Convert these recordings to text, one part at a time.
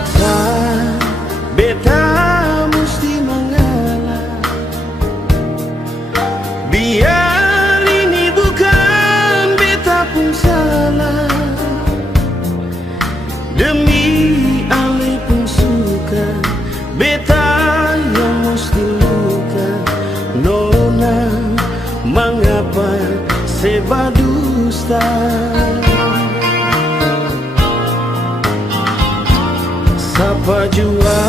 terpaksa beta mesti mengalah. Biar ini bukan beta pun salah, demi ale pun suka beta yang mesti luka. Nona, mengapa seba dusta? Siapa jua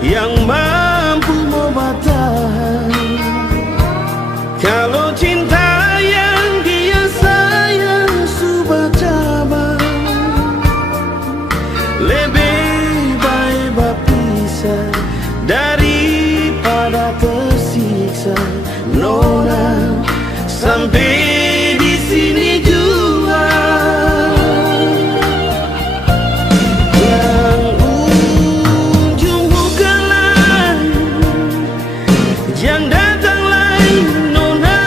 yang mampu membatahan kalau cinta yang dia sayang sudah cabang. Lebih baik berpisah daripada tersiksa. Nona, sampai di sini jua. Yang datang lain, nona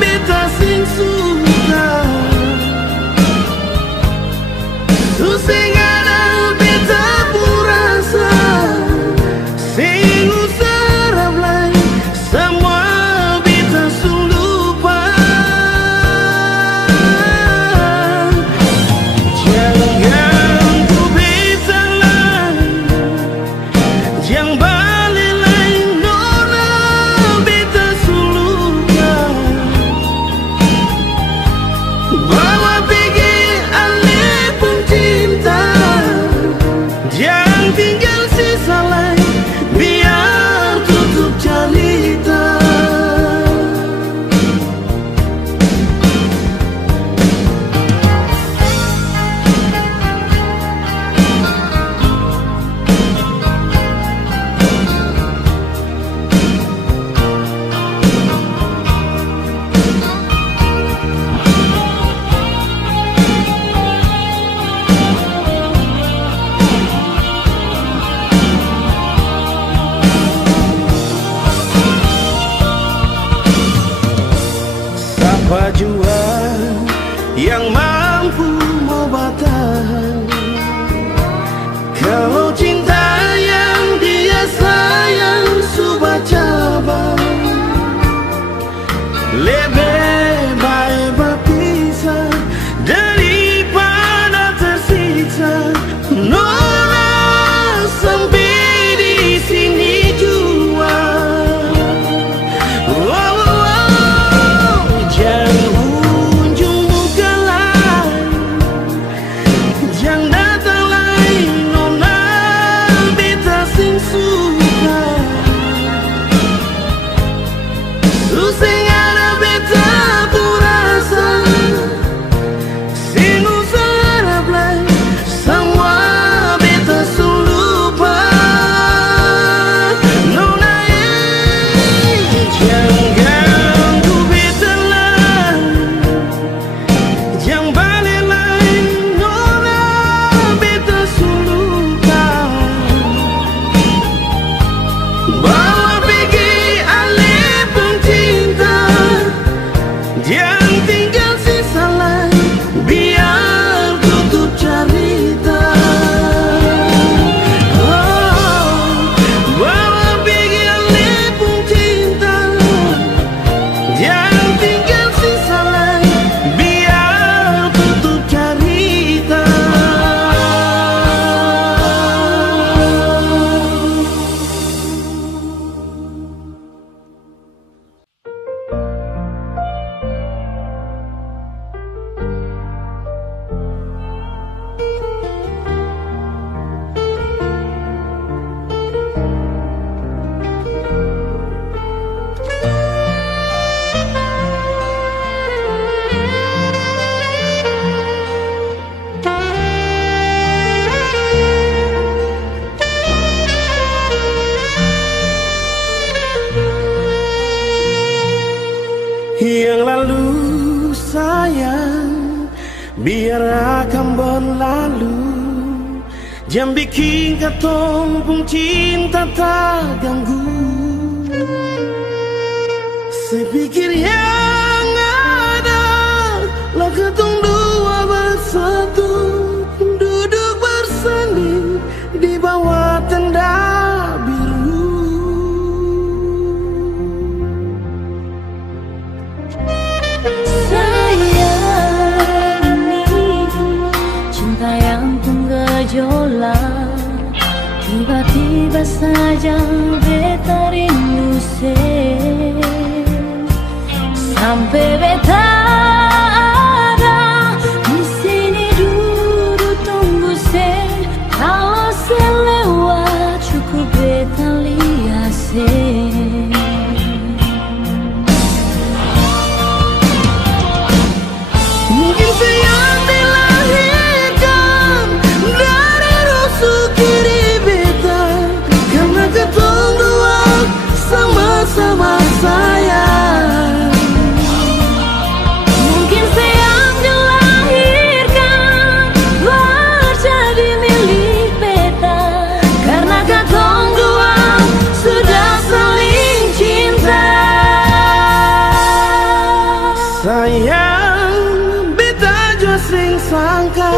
beta sing suka. Susing ada beta purasa, sing usarap lain, semua beta sung lupa. Jangan ganggu beta lain, yang balik lain, nona beta sung lupa. Bawa pergi ale pun cinta, jangan tinggal sisa lain, biar tutup cerita. Siapa jua yang mampu membatahan kalau cinta yang dia sayang sudah cabang. Lebih baik berpisah daripada tersiksa. Nona, sampai di sini jua. Jangan unjung muka lain, yang datang lain, nona beta sing suka. Susing ada beta purasa, sing usarap lain, semua beta sung lupa. Nona, jangan ganggu beta lain, yang balik lain, nona beta sung lupa. Bawa pergi ale pun cinta, jangan tinggal sisa lain, biar tutup cerita. Oh, bawa pergi ale pun cinta, jangan tinggal sisa lain, biar tutup cerita. Yang lalu sayang, biar akan berlalu. Jangan bikin katong pun cinta tak ganggu. Sepikir yang ada lah katong dua bersatu, duduk bersanding tiba-tiba saja beta rindu se, sampai beta ada di sini duduk tunggu se. Kalau selewat cukup beta lihat se. Mungkin sayang dilahirkan dari rusuk kiri beta, karena ketong dua sama-sama sayang. Mungkin sayang dilahirkan menjadi milik beta, karena ketong dua sudah saling cinta. Sayang, beta jo sing sangka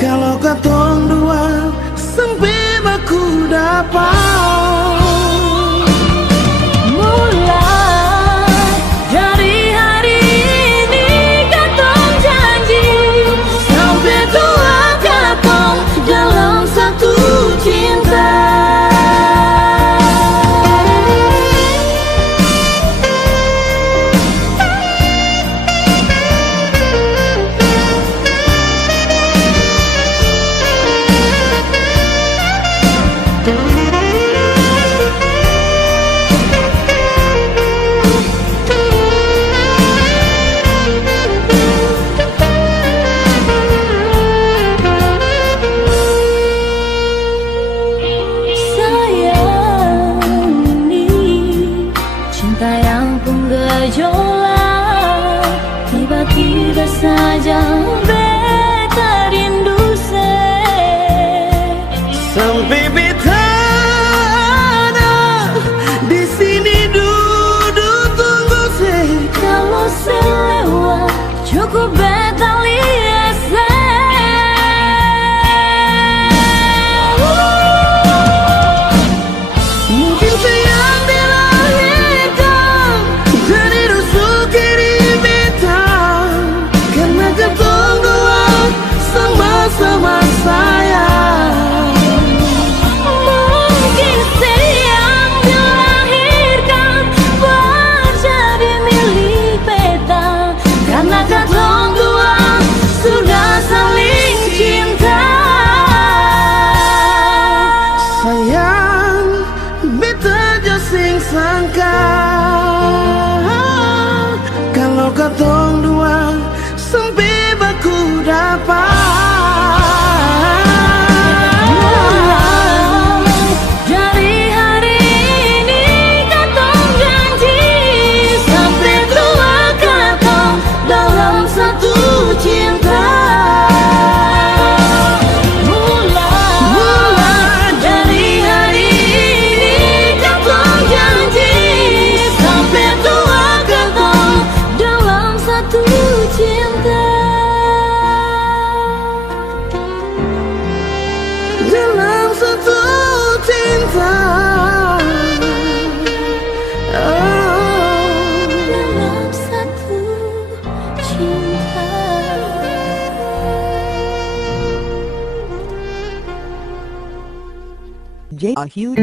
kalau katong dua sampai baku dapat. Mulai dari hari ini katong janji, sampai tua katong dalam satu cinta. Tiba-tiba saja beta rindu se, sampai beta ada di sini duduk tunggu se. kalau selewat cukup beta lihat se. Mungkin sayang dilahirkan dari rusuk kiri beta, karena ketong dua sama-sama sayang. Mungkin sayang dilahirkan menjadi milik beta, karena katong dua sudah saling cinta. Sayang, beta jo sing sangka kalau katong dua sampai baku dapat. Dari hari ini katong janji, sampai tua katong dalam satu cinta. Mulai dari hari ini katong janji, sampai tua katong dalam satu cinta. Dalam satu cinta. Dalam satu cinta. A huge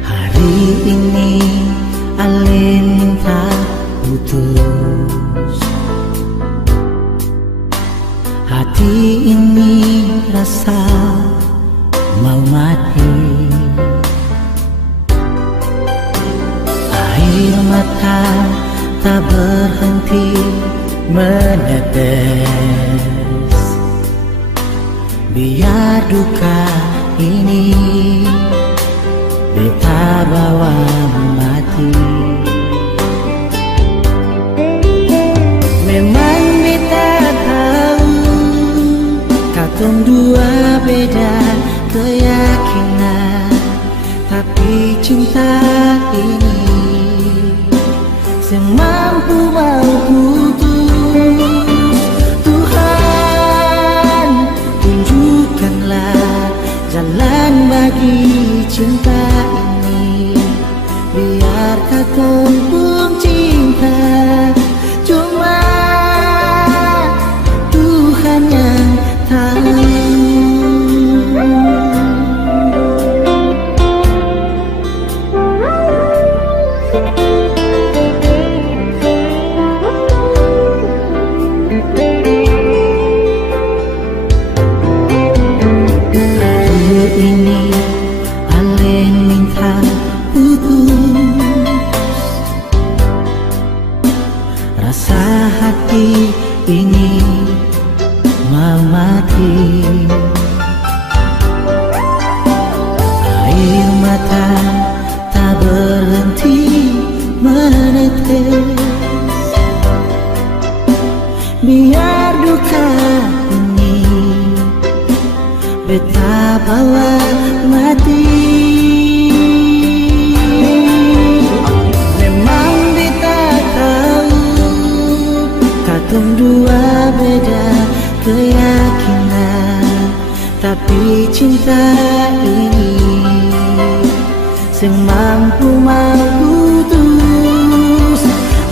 Hari ini Alin minta putus. Hati ini rasa mau mati. Air mata tak berhenti menetes. Biar duka ini beta bawa mati. Memang beta tahu katong dua beda keyakinan, tapi cinta ini semampu rasa hati ingin mau mati. Air mata tak berhenti menetes, biar duka ini beta bawa mati. Memang beta tahu katong dua beda keyakinan, tapi cinta ini sing mampu putus.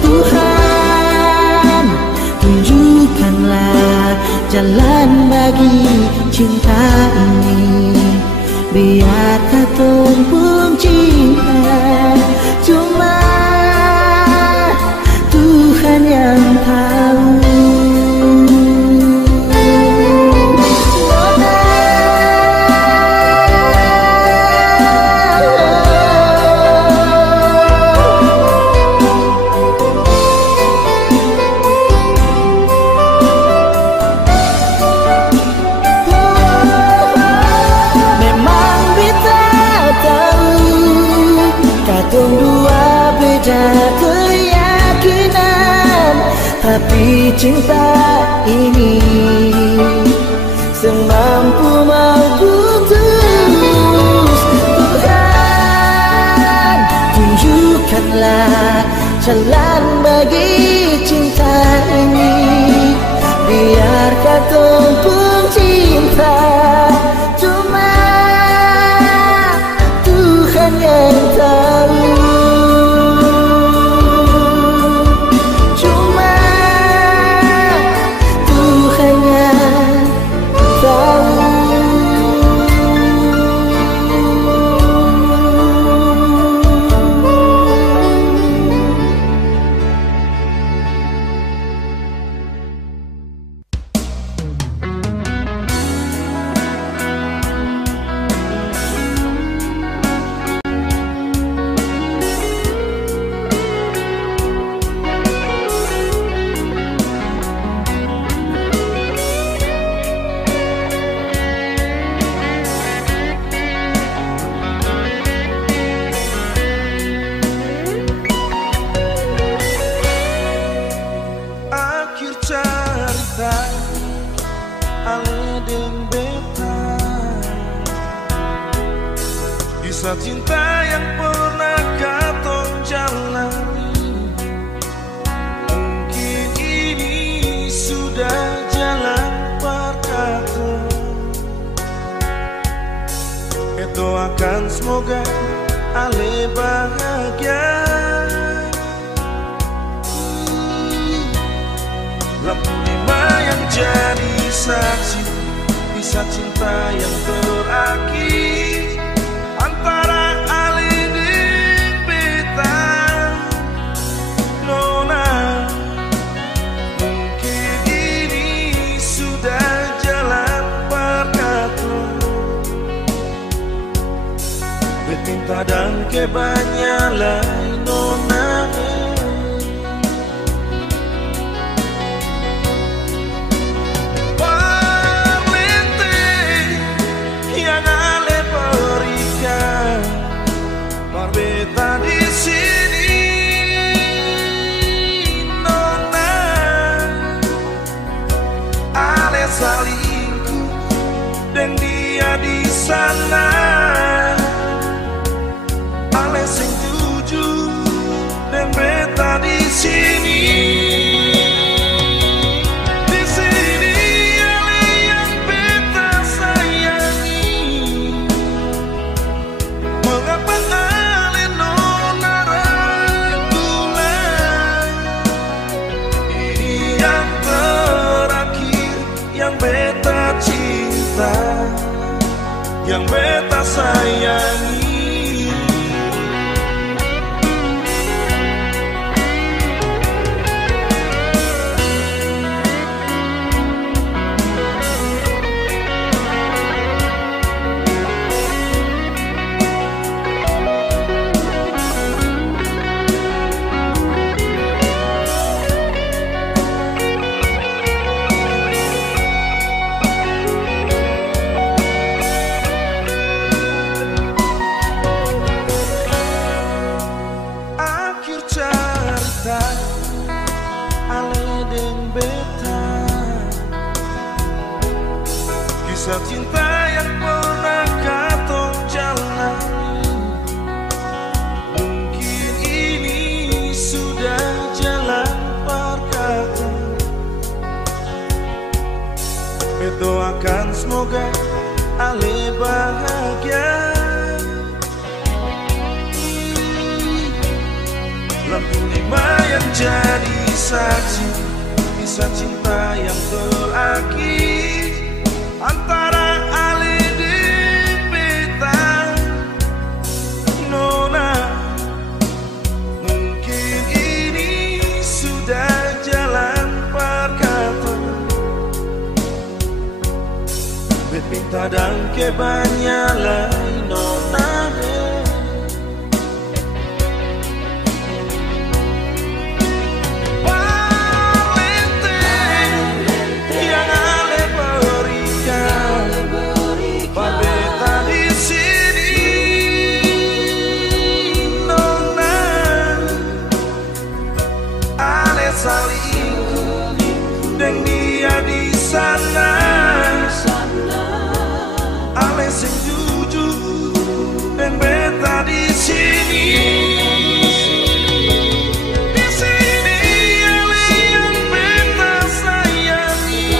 Tuhan, tunjukkanlah jalan bagi cinta ini, biar katong pun cinta. Cuma Tuhan yang tahu. Keyakinan, tapi cinta ini semampu putus. Tuhan, tunjukkanlah jalan bagi cinta ini, biar katong pun cinta. Cuma Tuhan yang tahu. Kisah cinta yang pernah katong jalani, mungkin ini sudah jalan perkata. Itu akan semoga ale bahagia. Lampu lima yang jadi saksi kisah cinta yang terakhir antara ale deng beta. Nona, mungkin ini sudah jalan perkata. Betinta dan kebanyalan nona, beta di sini, nona, ale salingku dan dia di sana, ale sing tuju dan beta di sini. Di sini ale yang beta sayangi. Mengapa beta cinta, yang beta sayangi. Kisah cinta yang pernah katong jalani, mungkin ini sudah jalan perkata. Berdoakan semoga ale bahagia. Lampu lima yang jadi saksi kisah cinta yang terakhir antara ale dan beta. Nona, mungkin ini sudah jalan perkata. Bet pinta dan kebanyalan nona. Dan dia di sana, ale sing jujur dan beta di sini. Di sini ale yang beta sayangi.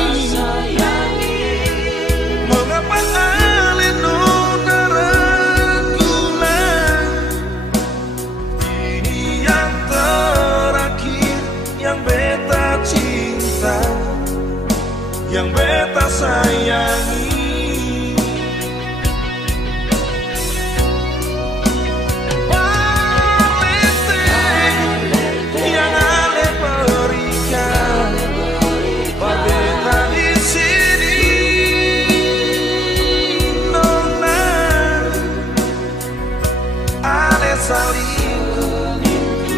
Mengapa ale nona ragulah? Ini yang terakhir yang beta cinta, yang beta sayangi. Valentine yang ale berikan, Pak beta di sini. Nona, ale saling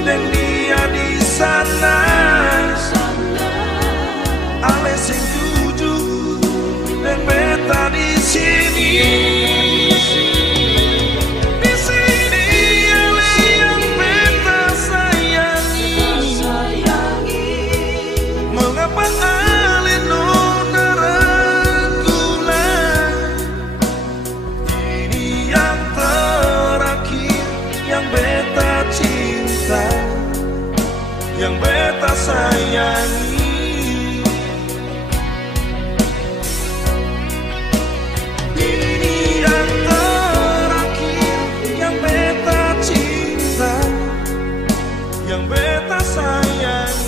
dan dia di sana. Ale sing jujur dan beta di sini. Di sini ale yang beta sayangi. Mengapa ale nona ragulah? Ini yang terakhir yang beta cinta, yang beta sayangi. Yang beta sayangi.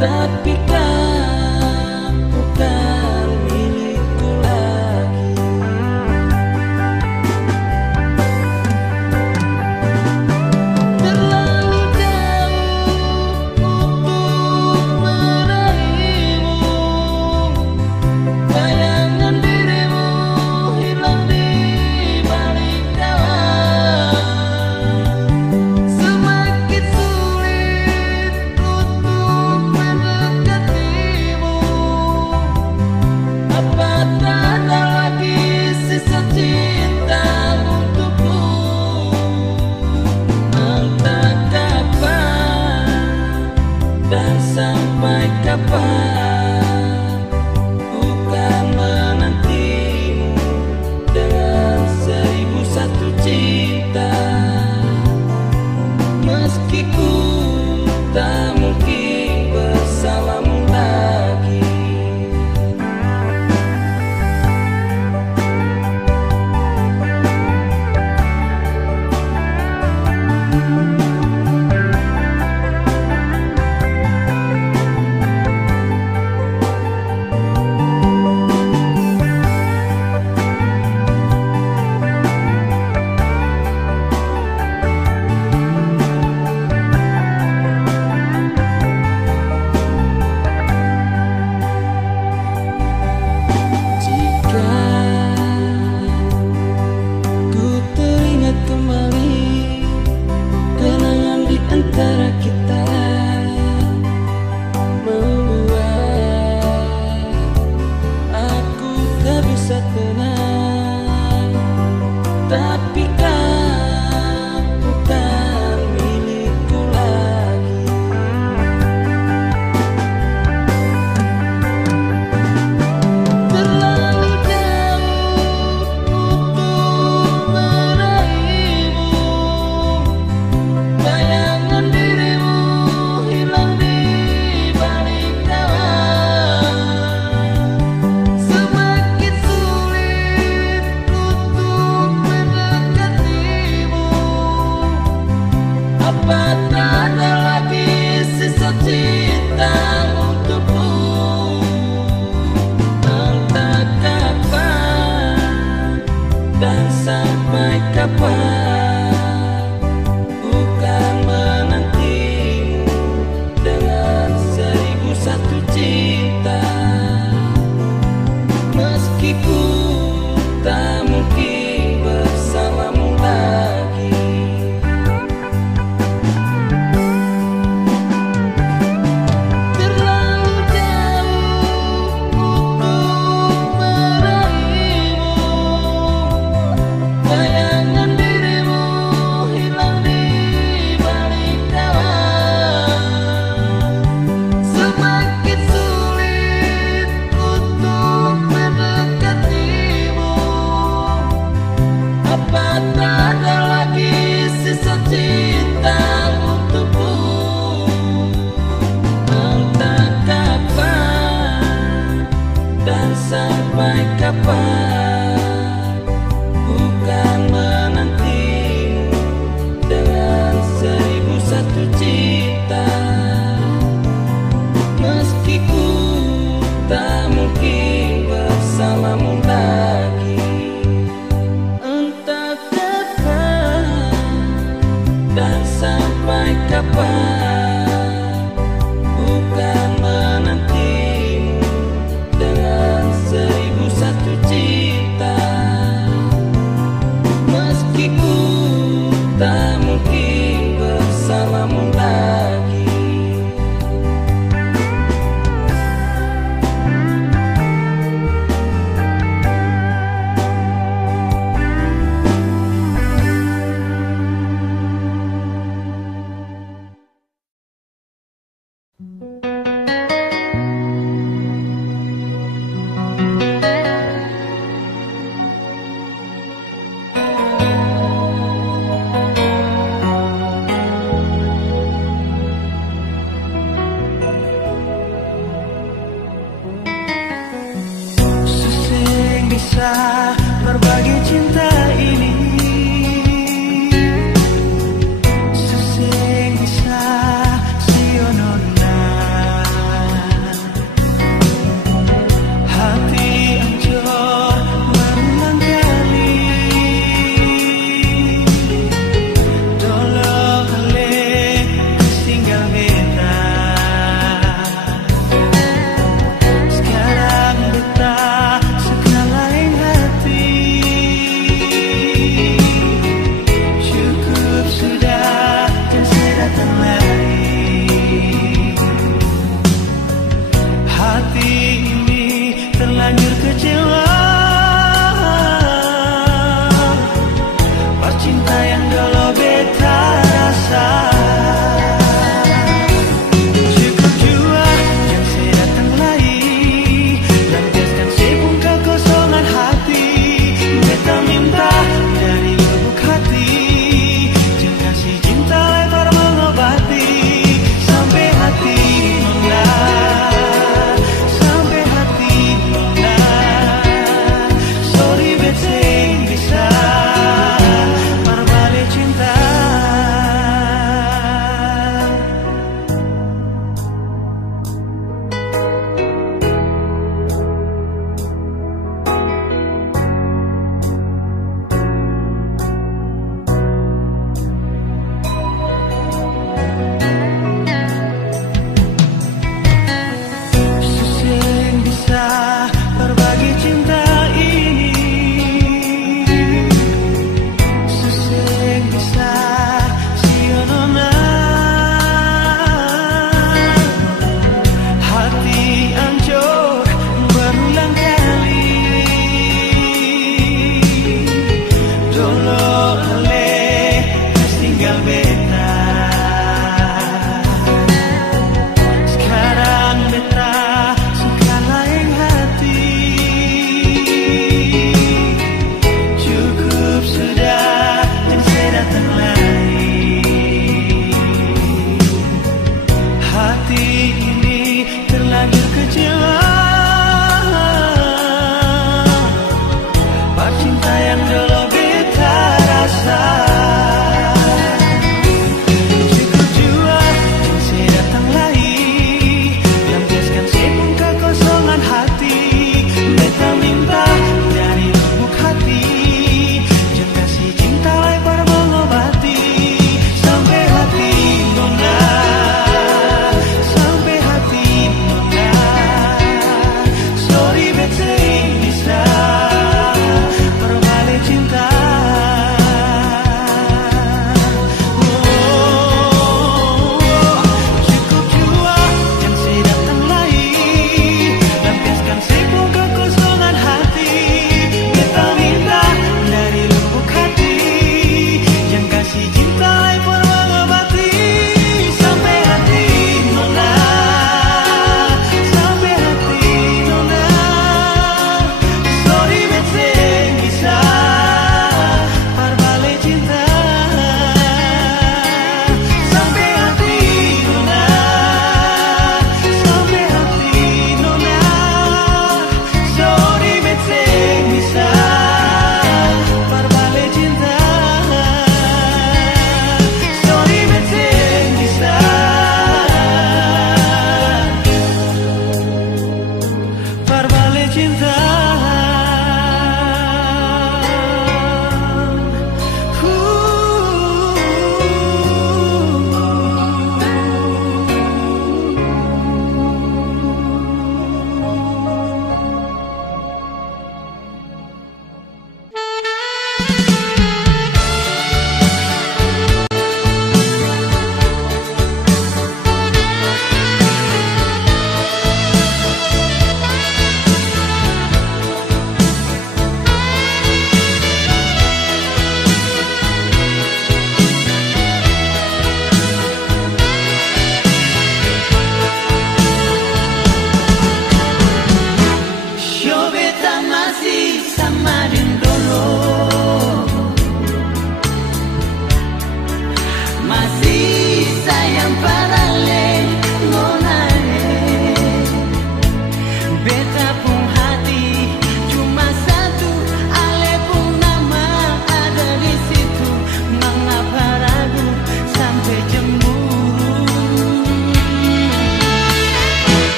Tapi kan bukan milikku lagi. bisa tenang, tapi kan bukan milikku lagi. Terlalu jauh untuk meraihmu, bayangan dirimu hilang di balik tawa. Semakin sulit untuk mendekatimu, apa tak ada lagi sisa cinta untukku? Entah kapan dan sampai kapan, bukan menantimu dengan 1001 cinta. Meski ku tak mungkin bersamamu lagi. Terlalu jauh untuk meraihmu, bayangan dirimu hilang di balik tawa. Semakin sulit untuk mendekatimu, apa tak ada lagi sisa cinta untukku? Entah kapan dan sampai kapan, bukan menantimu dengan 1001 cinta. Meski ku tak mungkin bersamamu lagi. Entah kapan dan sampai kapan, bukan menantimu dengan 1001 cinta.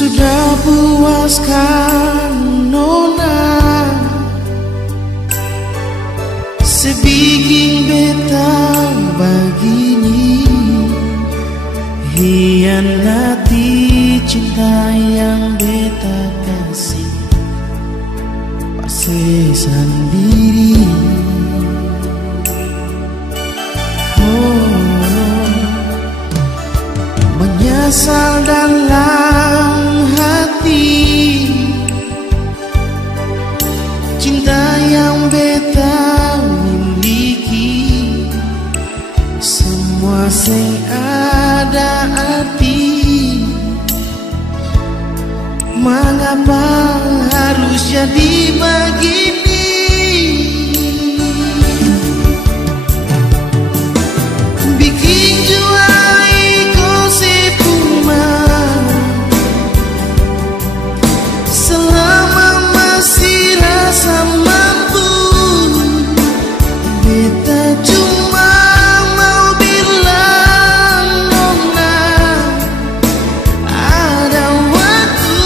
Sudah puaskah nona sebikin beta begini, hianati cinta yang beta kasih pasti sendiri. Menyesal dalam hati cinta yang beta miliki, semua sing ada arti. Mengapa harus jadi begini? Bikin jua selama masih rasa mampu, beta cuma mau bilang nona ada waktu.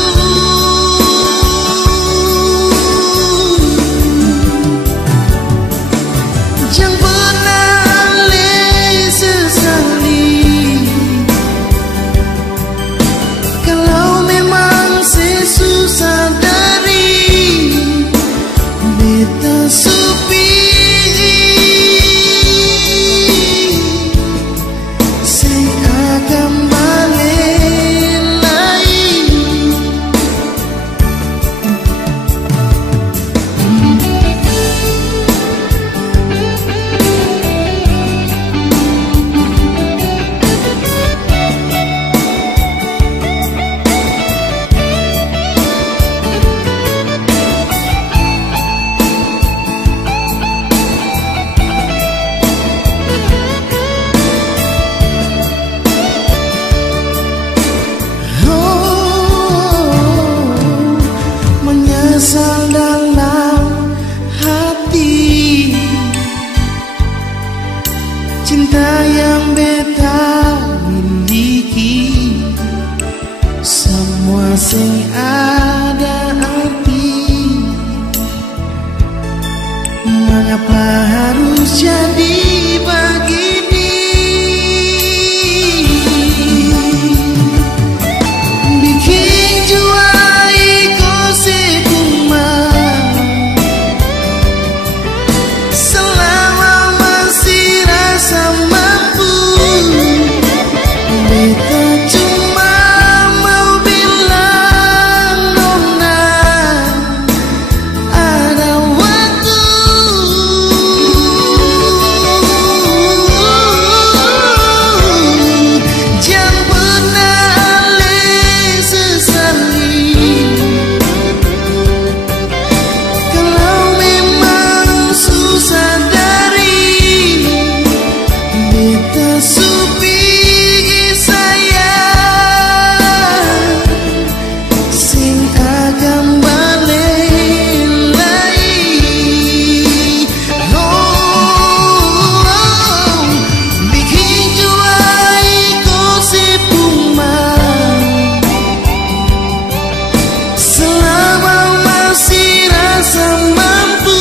mampu.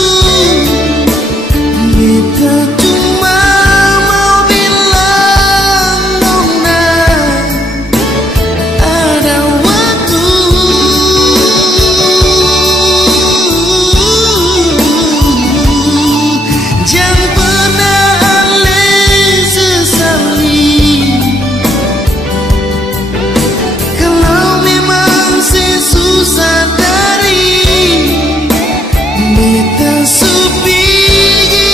Beta cuma mau bilang nona ada waktu. Jangan pernah ale sesali. Kalau memang sesusah dari beta supigi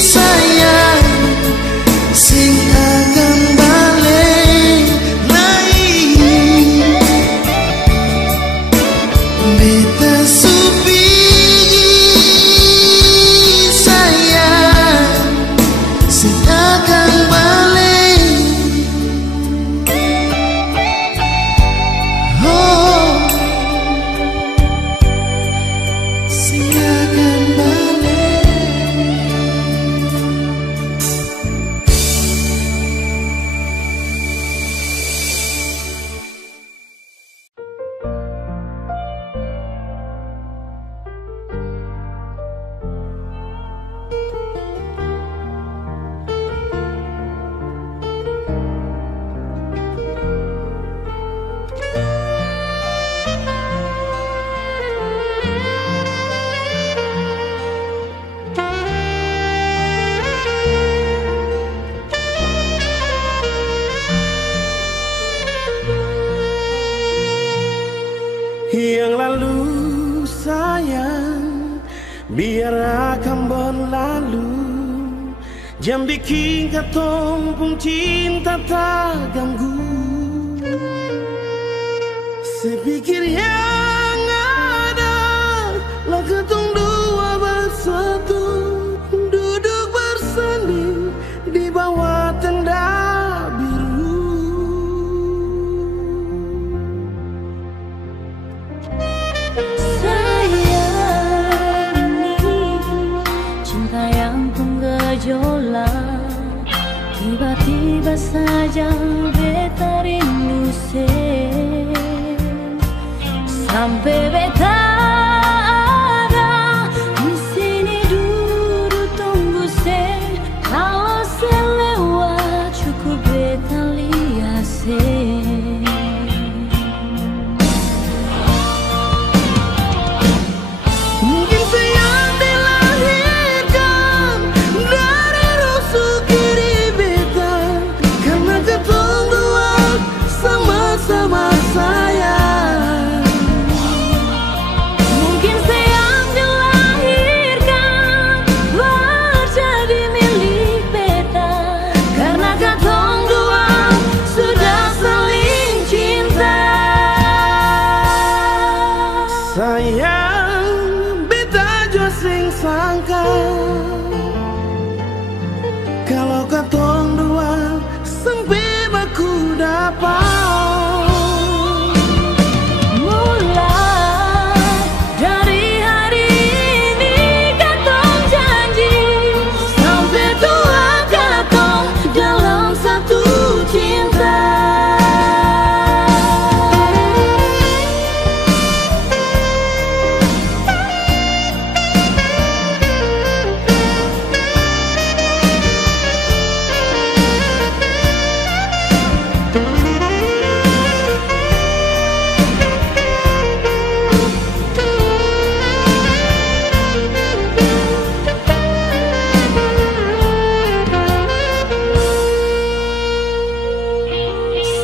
sayang sing akan balik lagi. Beta supigi sayang sing akan balik. Oh, sing akan balik. Yang lalu sayang, biar akan berlalu. Jangan bikin katong pun cinta tak ganggu. Sepikir yang ada lah katong dua bersatu, duduk bersanding di bawah tenda biru. Sayang, ini cinta yang pun gejolak. Tiba-tiba saja beta rindu se, sampai beta ada di sini duduk tunggu se. Kalau selewat cukup beta lihat se. Mungkin sayang dilahirkan dari rusuk kiri beta, karena katong dua sama-sama sayang. Mungkin sayang dilahirkan menjadi milik beta, karena katong dua sudah saling cinta. Sayang, beta jua sing sangka kalau katong dua sampai baku dapat. Mulai dari hari ini katong janji, sampai tua katong dalam satu cinta.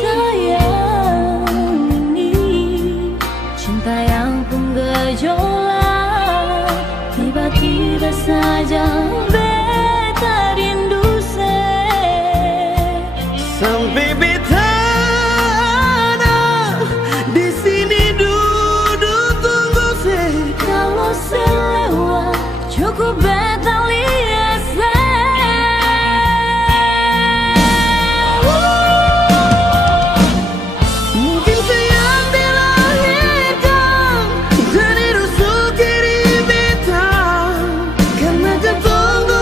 Sayang, ini cinta yang pun gejolak. Tiba-tiba saja beta rindu se, Sampai beta ada di sini duduk tunggu se. kalau selewat cukup beta lihat se. Mungkin sayang dilahirkan dari rusuk kiri beta, karena katong dua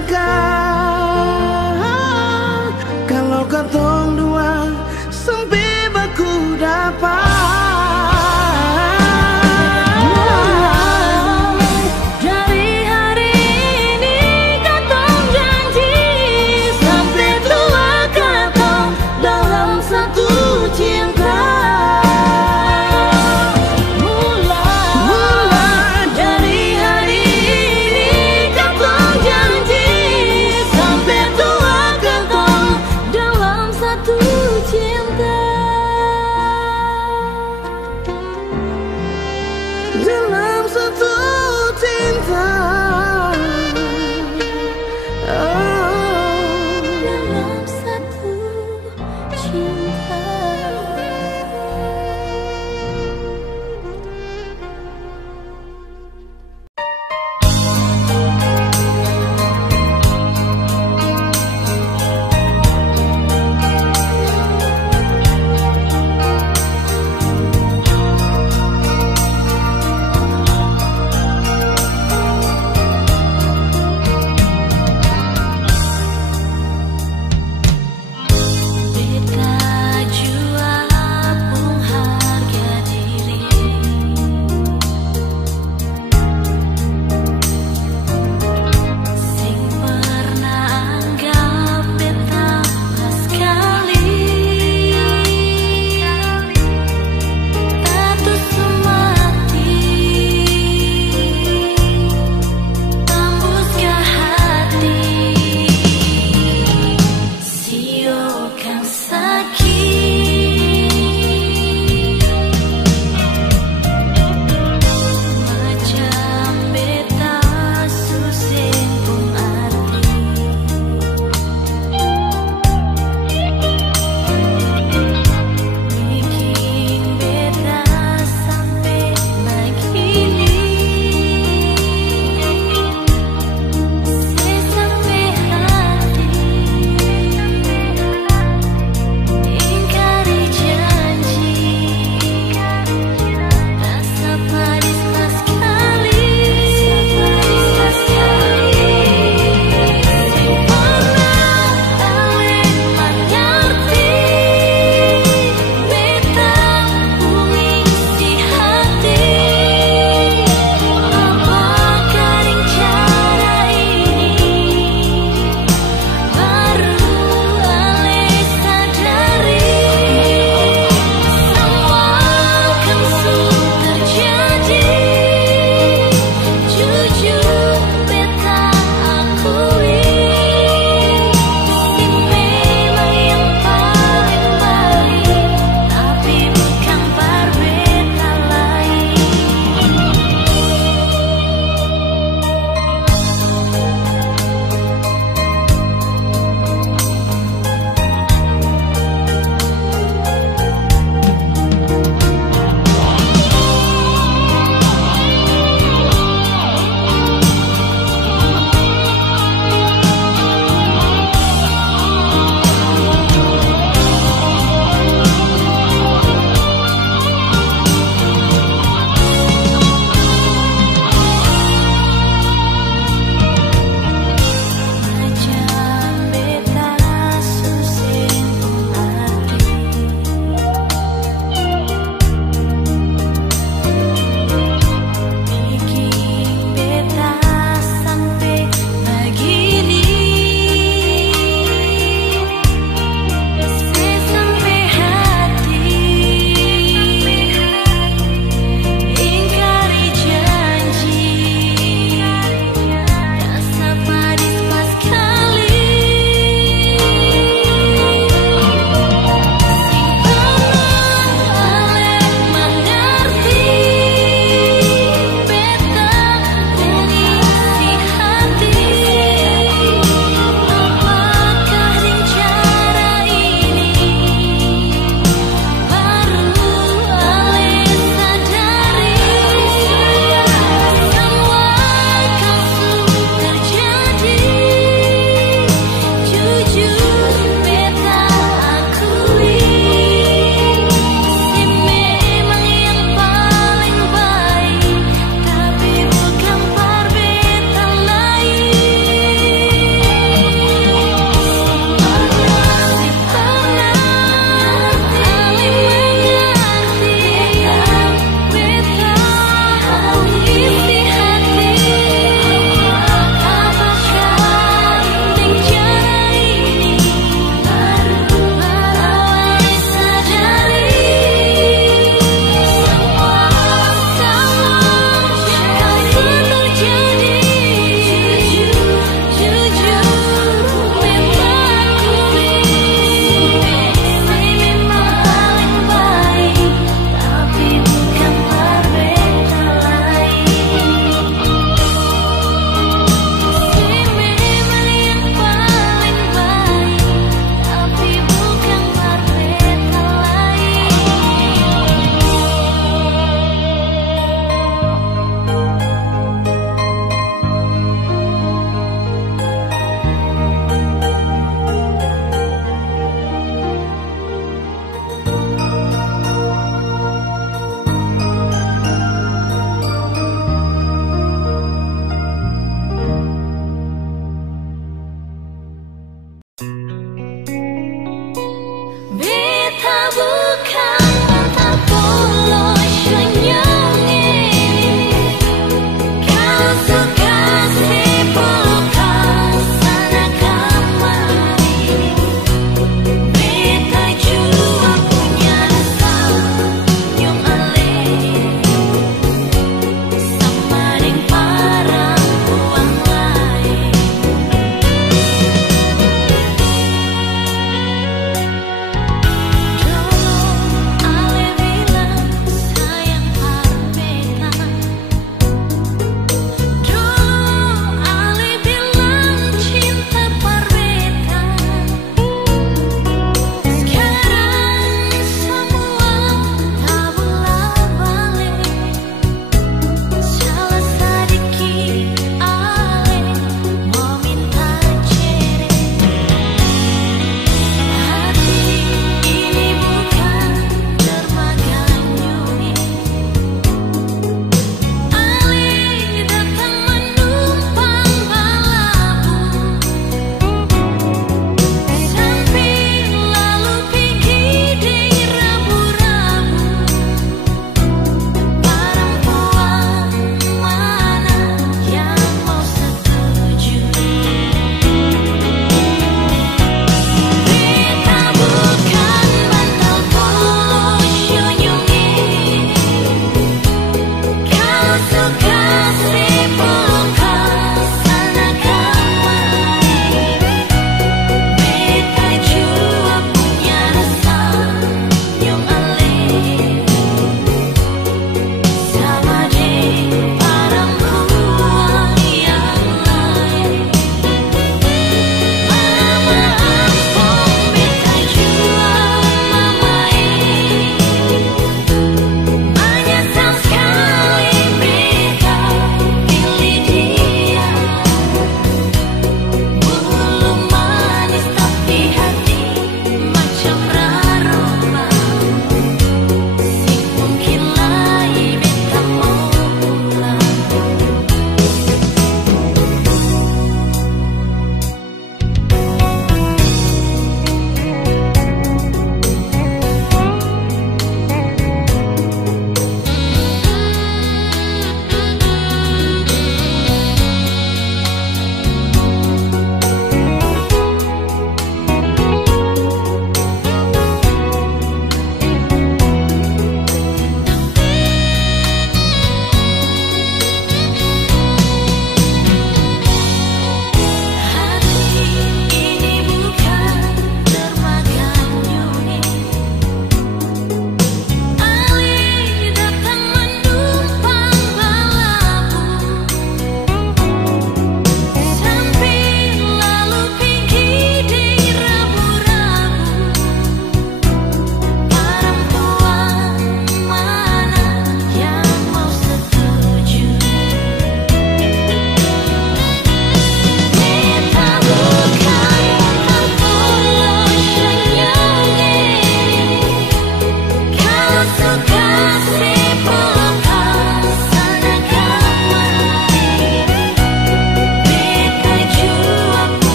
sangka kalau katong dua sampai baku dapat.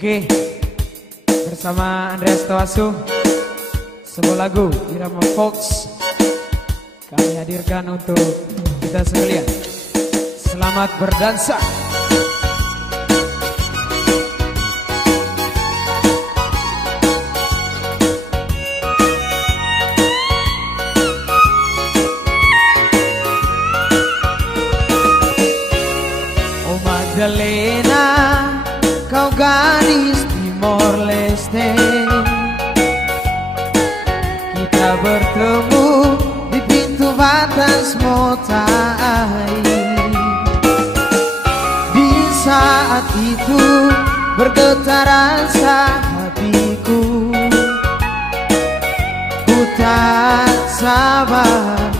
Oke, bersama Andreas Toasu, sebuah lagu Irama Fox kami hadirkan untuk kita sekalian. Selamat berdansa. Oh Magdalena, kau gadis Timor Leste, kita bertemu di pintu batas mata air. Di saat itu bergetar rasa hatiku, ku tak sabar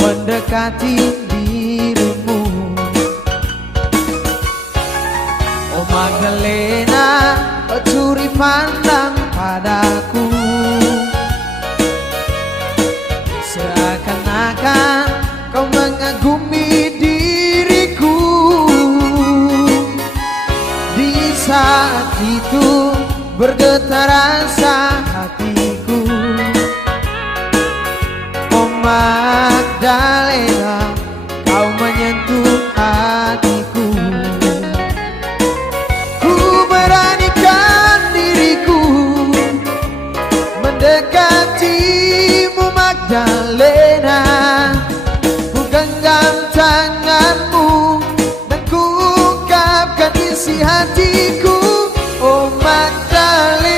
mendekati dirimu. Oh Magdalena, kau curi pandang padaku, seakan-akan kau mengagumi diriku. Di saat itu bergetar rasa hatiku. Oh Magdalena, kau menyentuh hatiku. Mendekatimu Magdalena, ku genggam tanganmu dan ku ungkapkan isi hatiku. Oh Magdalena,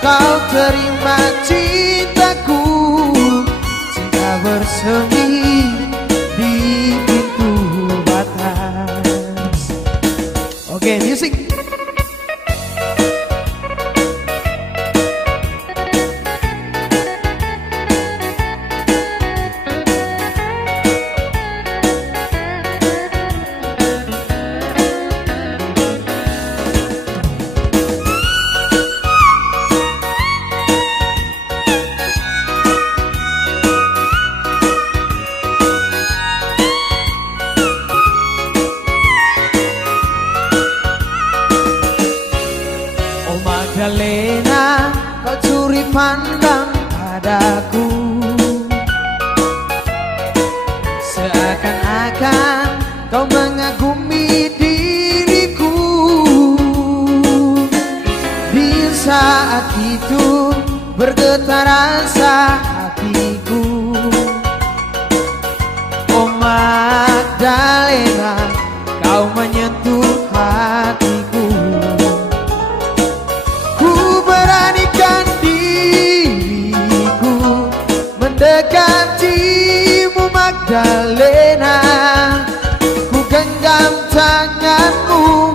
kau terima cintaku, cinta bersemi di pintu batas. Oke, music. Magdalena, kau curi pandang padaku, seakan-akan kau mengagumi diriku. Di saat itu bergetar rasa hatiku. Oh Magdalena, kau menyentuh hatiku. Beranikan diriku mendekatimu Magdalena, ku genggam tanganmu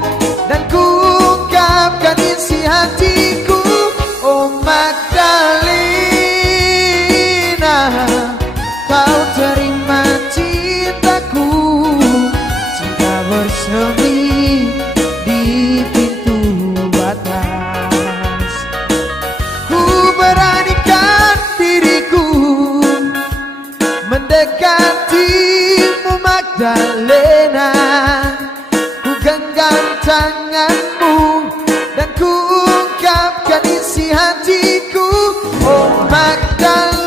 dan ku ungkapkan isi hatiku. Oh Magdalena, kau terima cintaku, cinta bersemi di pintu batas. Mendekatimu Magdalena, ku genggam tanganmu dan ku ungkapkan isi hatiku. Oh Magdalena,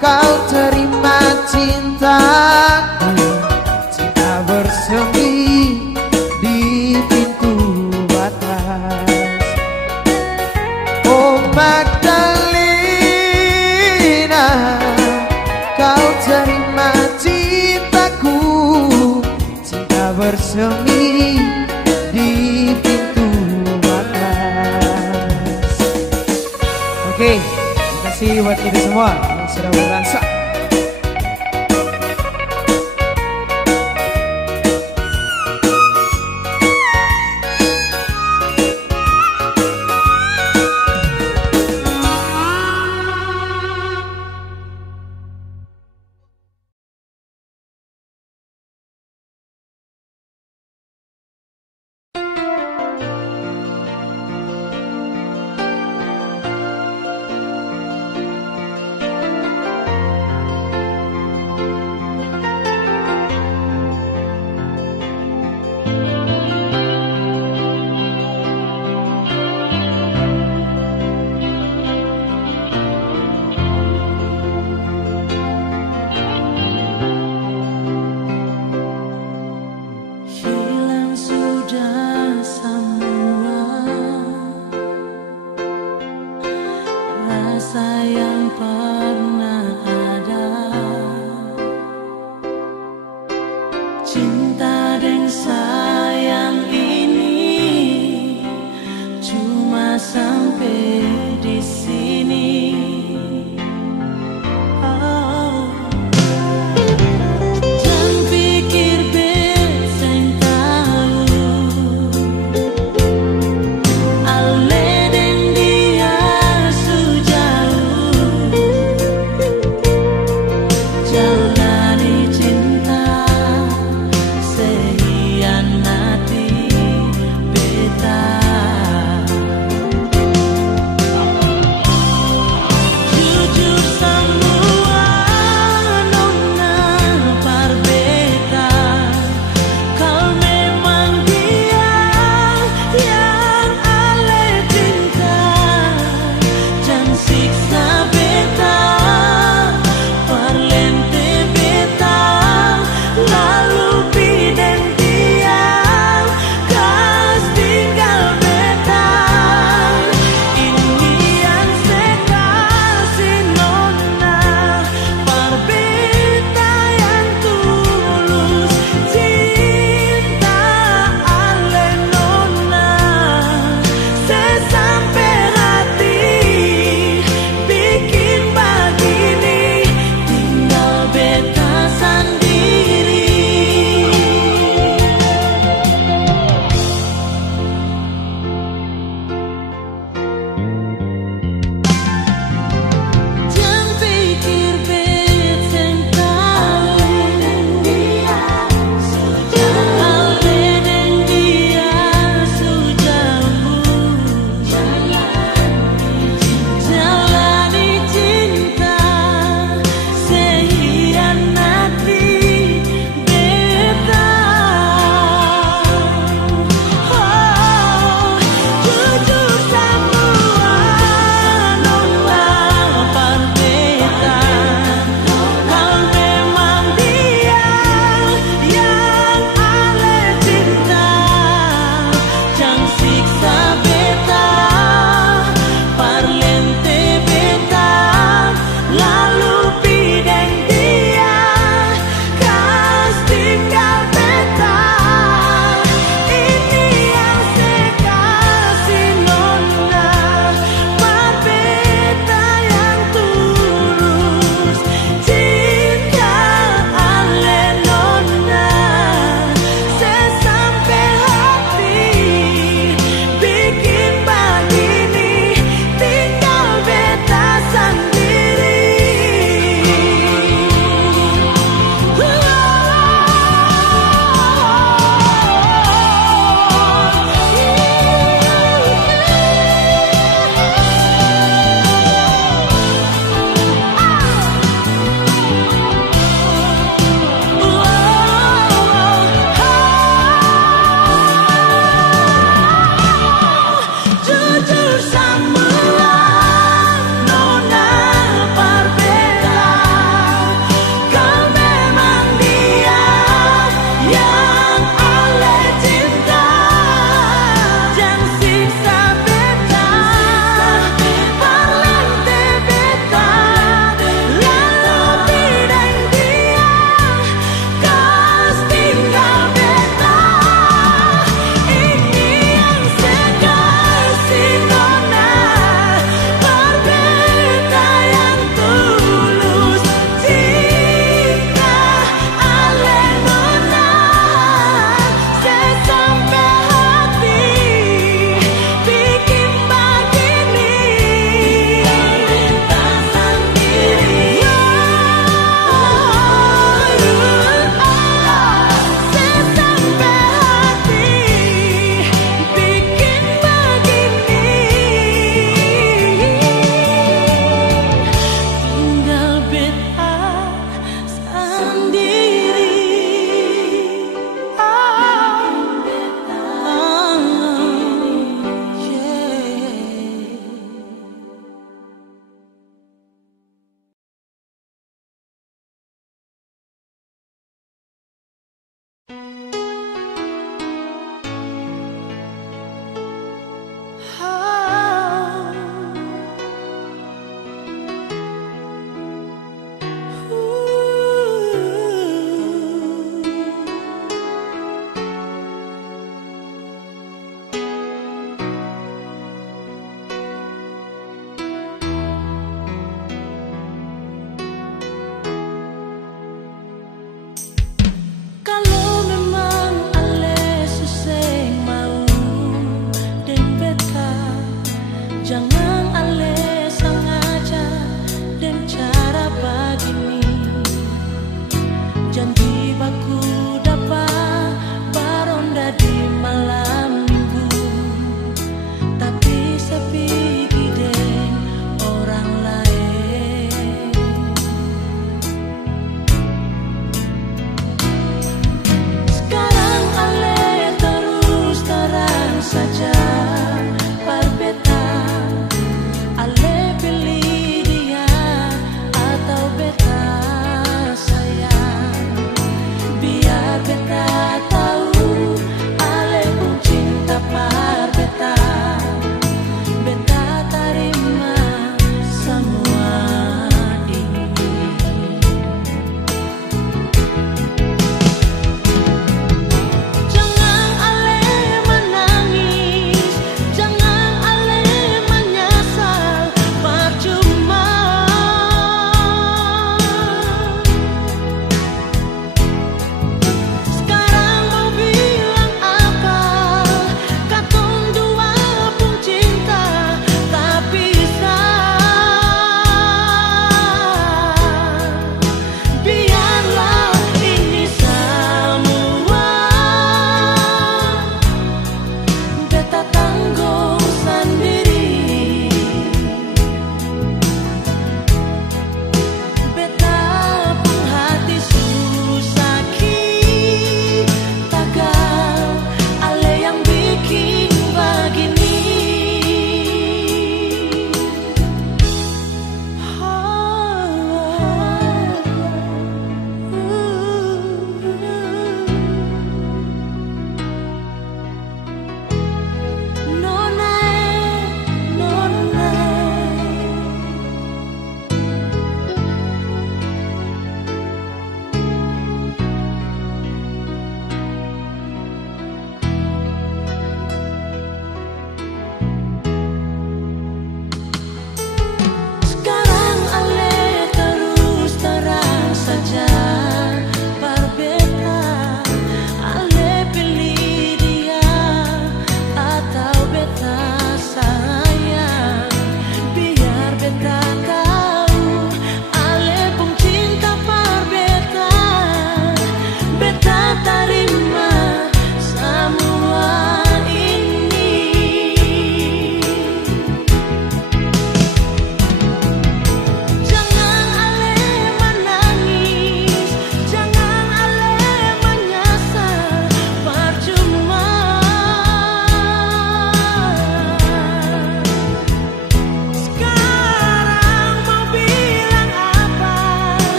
kau terima cintaku, cinta bersemi di pintu batas. Oh Magdalena, kau terima cintaku, cinta bersemi di pintu batas. Oke, terima kasih buat kita semua yang sudah berdansa. sudah semua rasa yang pernah ada. Cinta dan sayang ini cuma sampai di sini. Dan pikir beseng tahu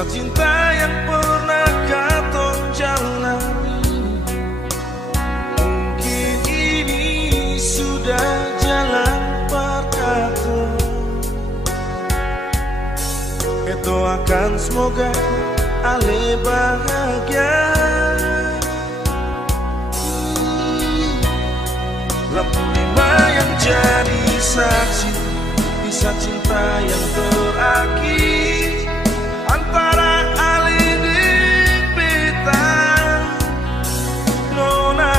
Kisah cinta yang pernah katong jalani, mungkin ini sudah jalan perkata. Itu akan semoga ale bahagia. Lampu lima yang jadi saksi kisah cinta yang terakhir antara ale dan beta. Nona,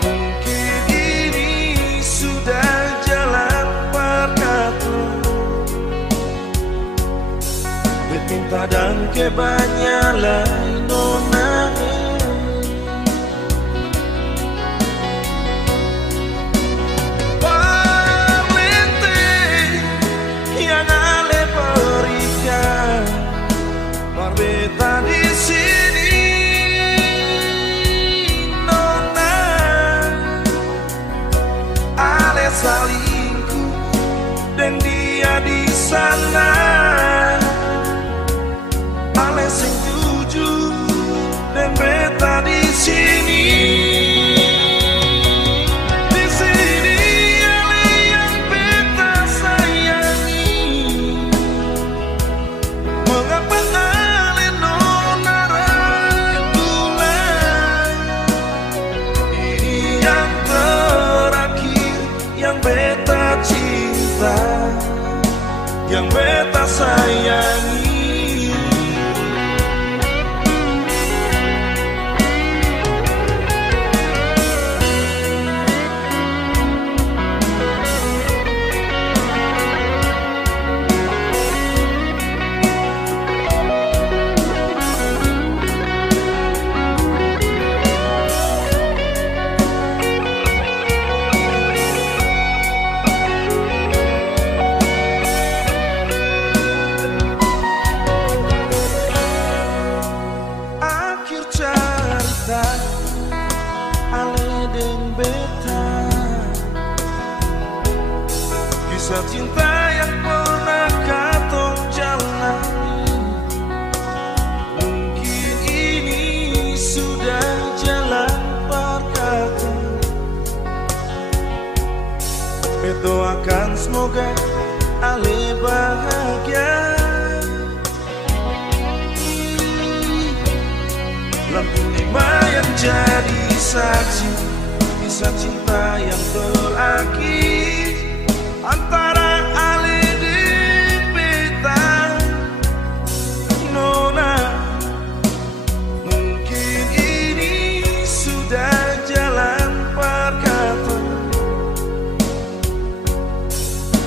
mungkin ini sudah jalan perkata. Minta dan kebanyakan nona, parlente yang ale berikan, berbeda di sini nona, ale salingku dan dia di sana. Ale sing jujur dan beta di sini. Di sini ale yang beta sayangi. Mengapa ale nona ragulah? Ini yang terakhir yang beta cinta, yang beta sayangi. Kisah cinta yang pernah katong jalani, mungkin ini sudah jalan perkata. Berdoakan semoga ale bahagia. Lampu lima yang jadi saksi kisah cinta yang terakhir antara ale dan beta. Nona, mungkin ini sudah jalan perkata.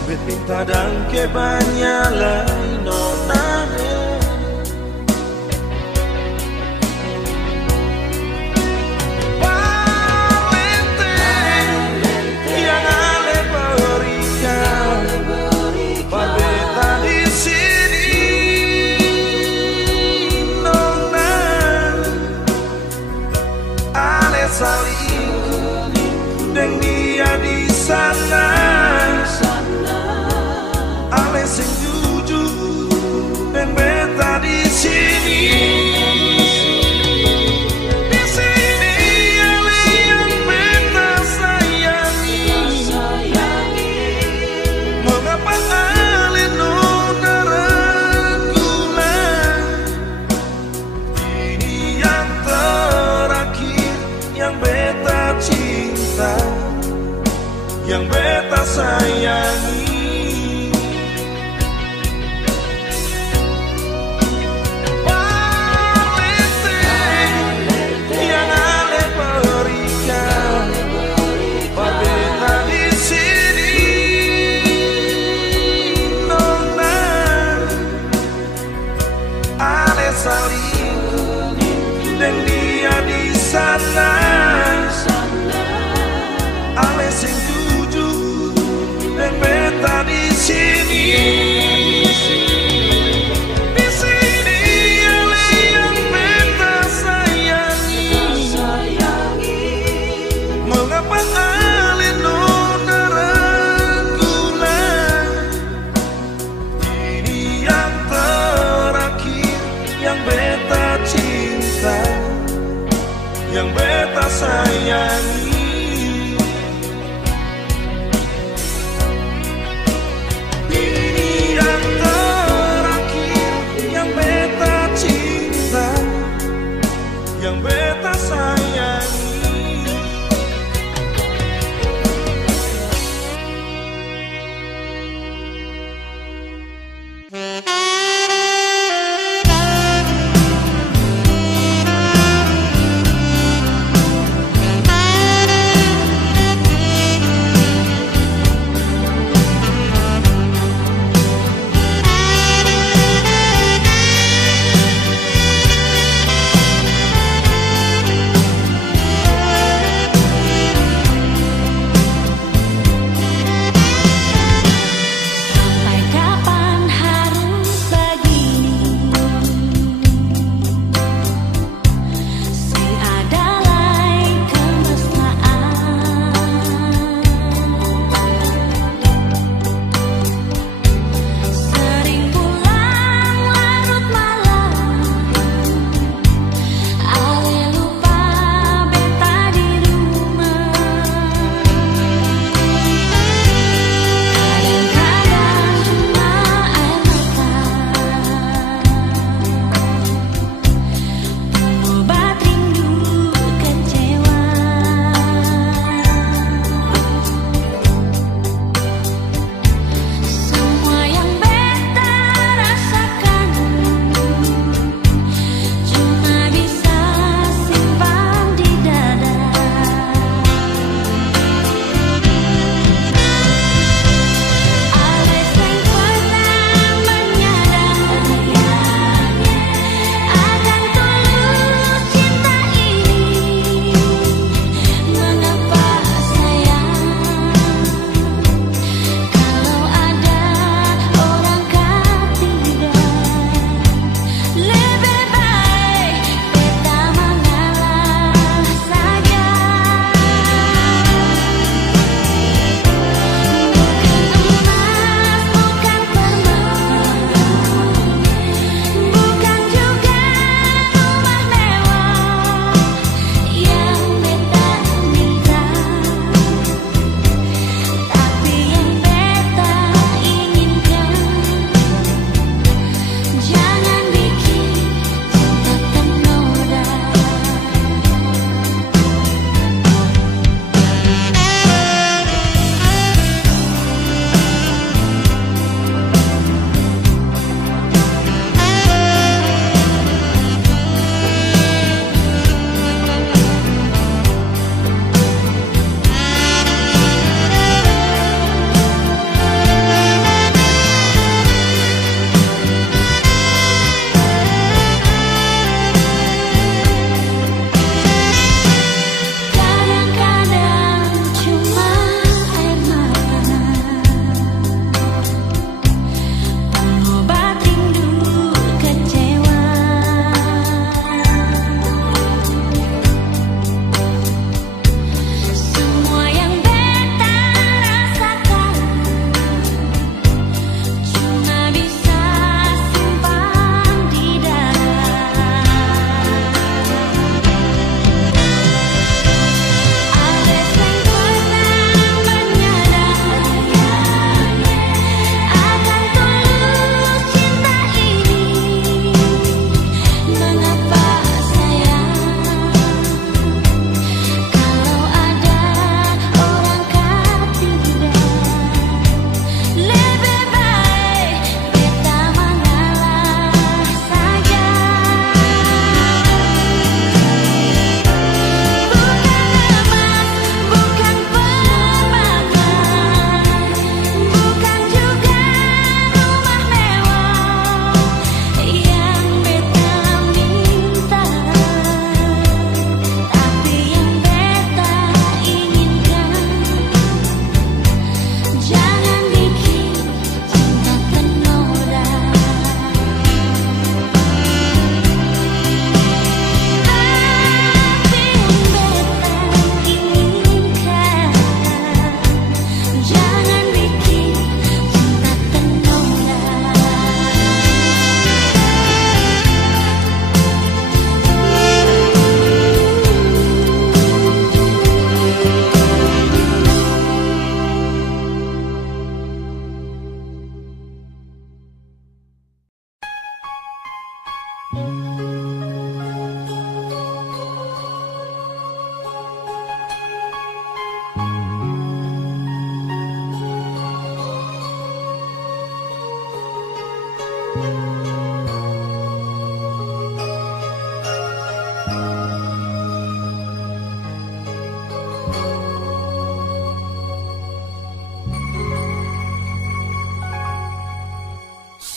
Bet minta dan kebanyakan nona, salingku dan dia di sana. Ale sing jujur dan beta di sini. Di sini ale yang beta sayangi. Mengapa ale nona ragulah? Ini yang terakhir yang beta cinta, yang beta sayangi. Parlente yang ale berikan, berbeda di sini nona, ale salingku dan dia di sana. Ale sing jujur dan beta di sini. Di sini ale yang beta sayangi. Mengapa ale nona ragulah? Ini yang terakhir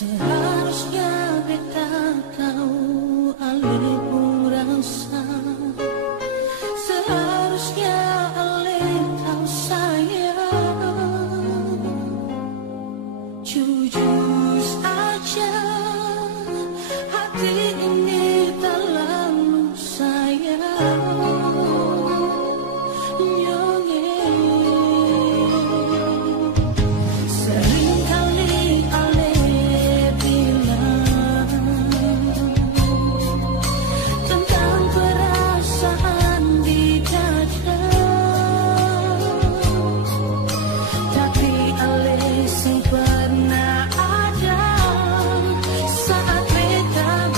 Seharusnya beta kau alih pun rasa, seharusnya alih kau sayang. Jujur saja hati ini tak lalu sayang. Pernah ada saat beta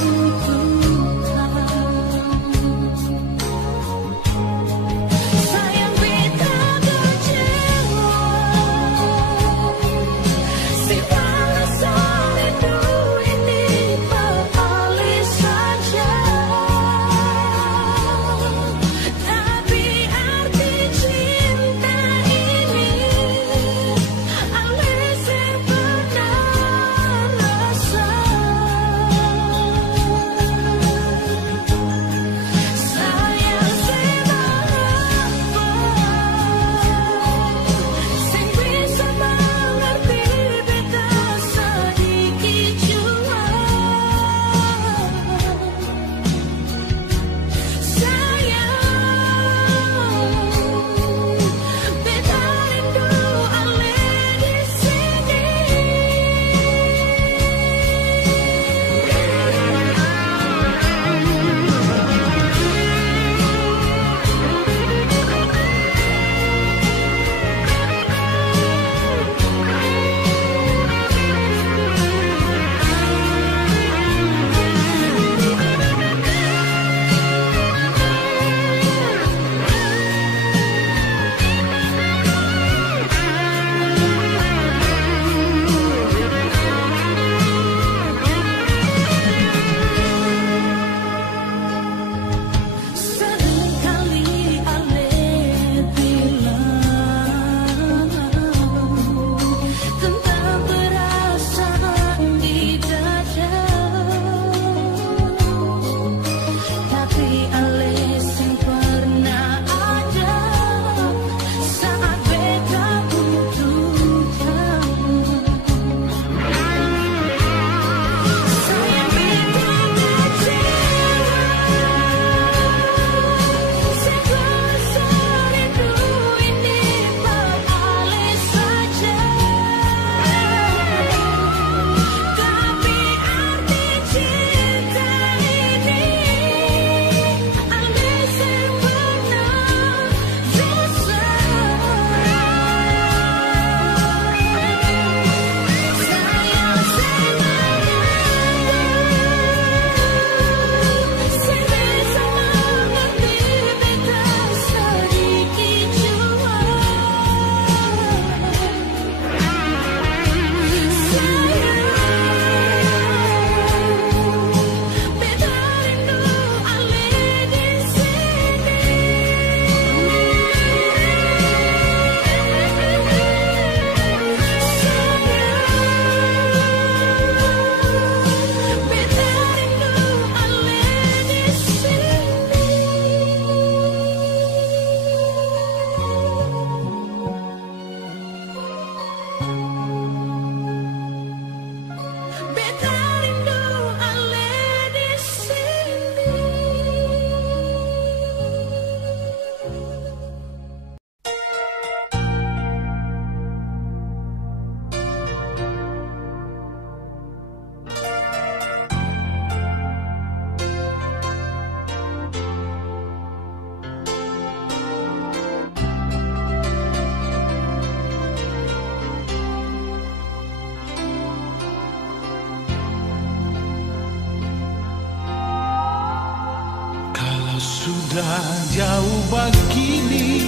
Sudah jauh begini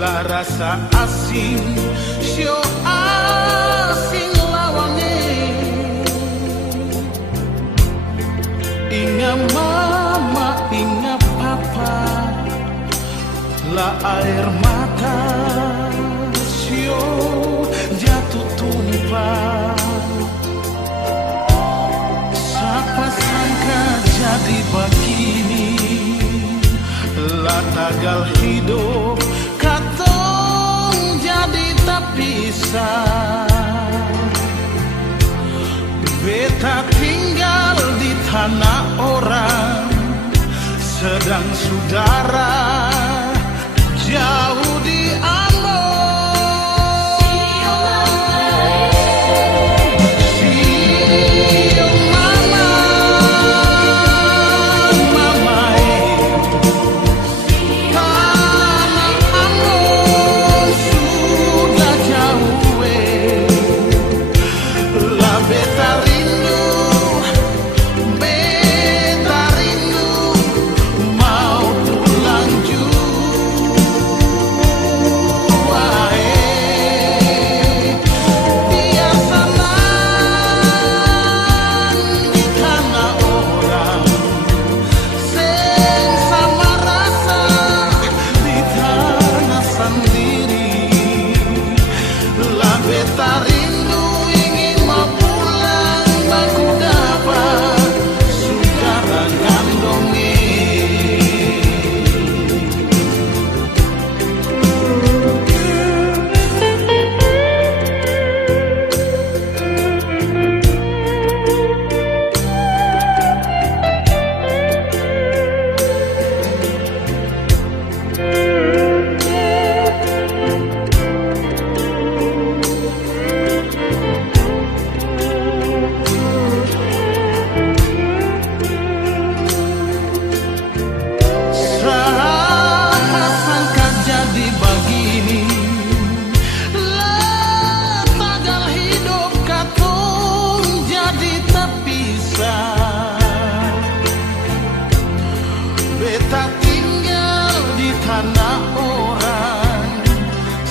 lah rasa asing, sio asing lawannya. Ingat mama, ingat papa, lah air mata sio jatuh tumpah. Siapa sangka jadi begini, lah tagal hidup katong jadi tak bisa. Beta tinggal di tanah orang, sedang saudara jauh di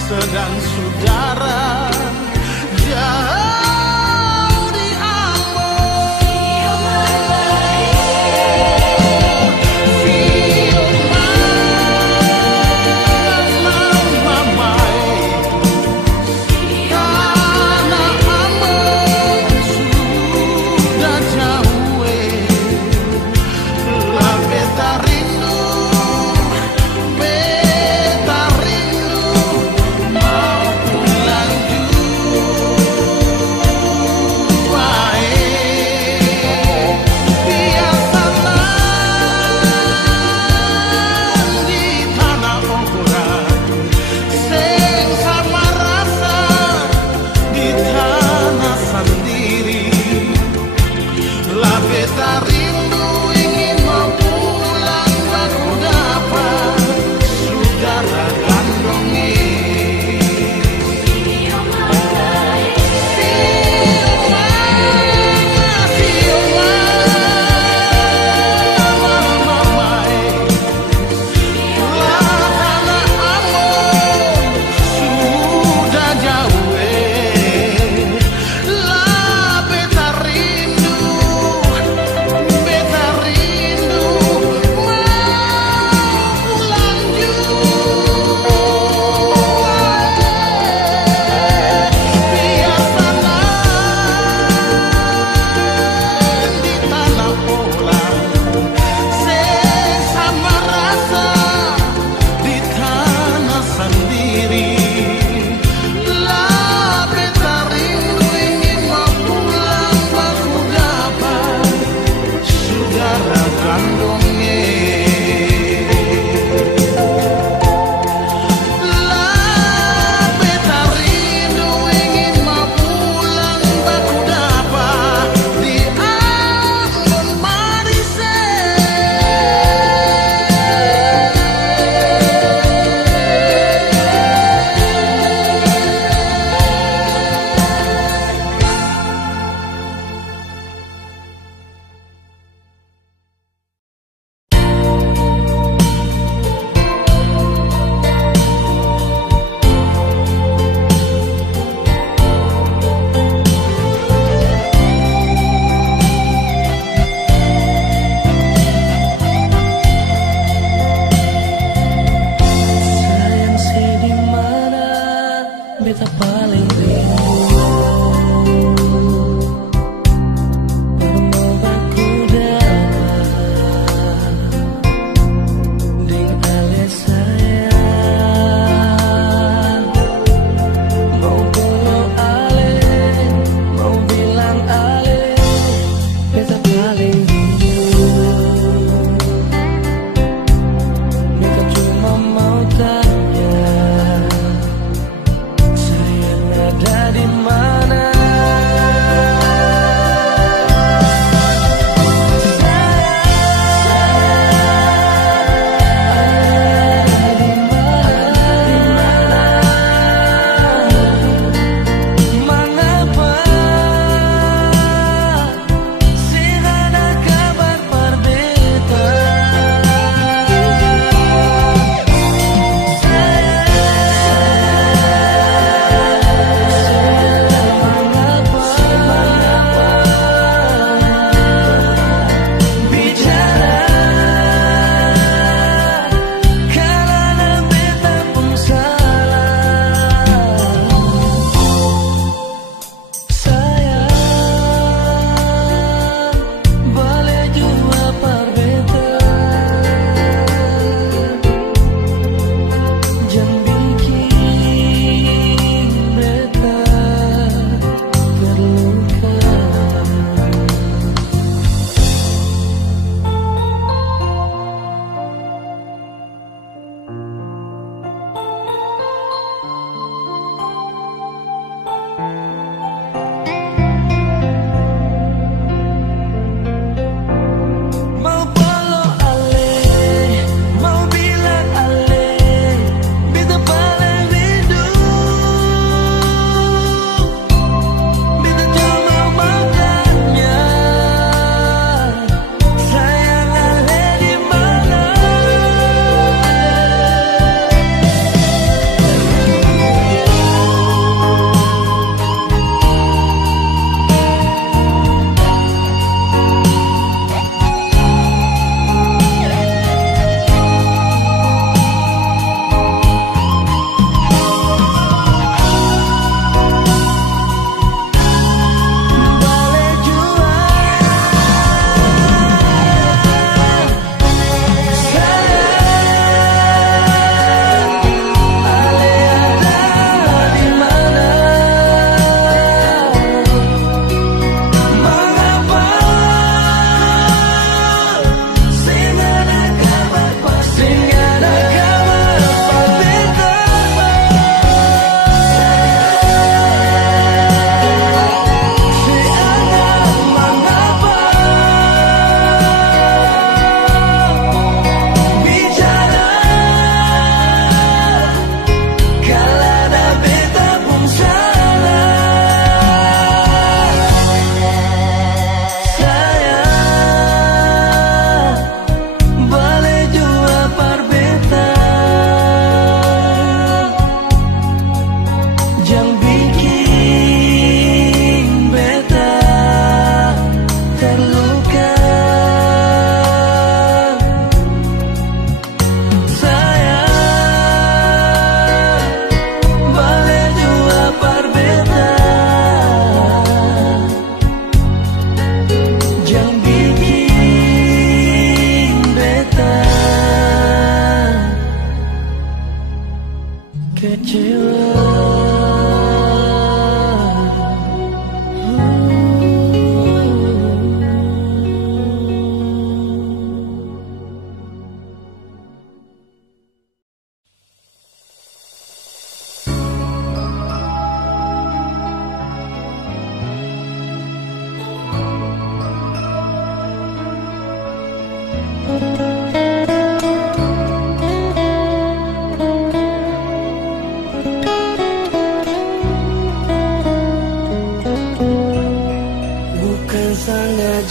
sedang saudara jauh di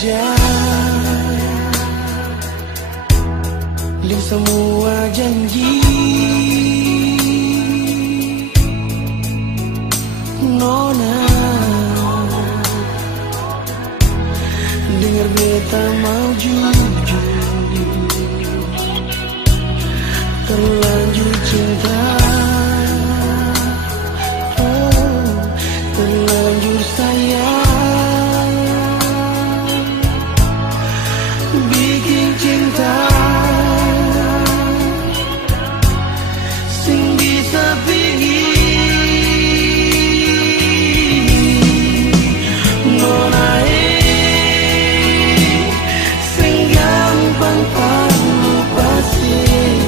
saja di semua janji. Nona, dengar beta mau jujur, terlanjur cinta, oh, terlanjur sayang, bikin cinta sing bisa pergi. Nona, sing gampang lupa sih.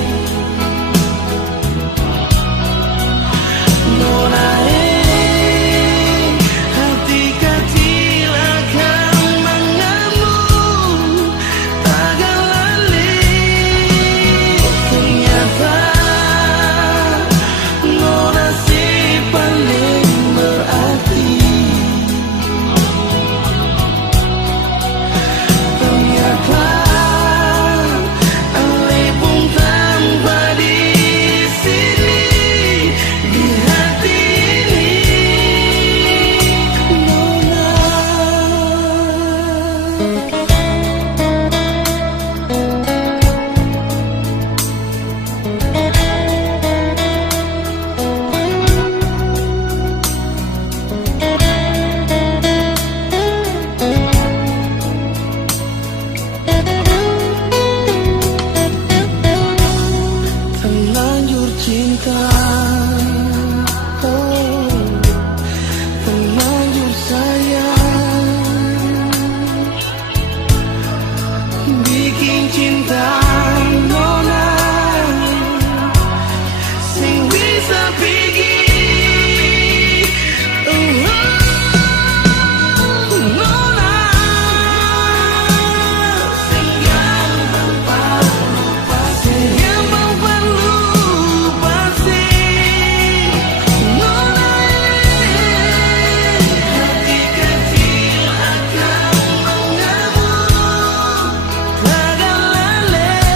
Nona, hati kecil akan mengamuk takkan lali. Ternyata Nona si paling berarti. Ternyata Ale pun tanpa di sini di hati ini. Nona, terlanjur cinta, oh, terlanjur sayang, bikin cinta. Nona, sing bisa pergi. Nona, sing gampang lupa sih, gampang lupa sih. Nona, hati kecil akan mengamuk takkan lali.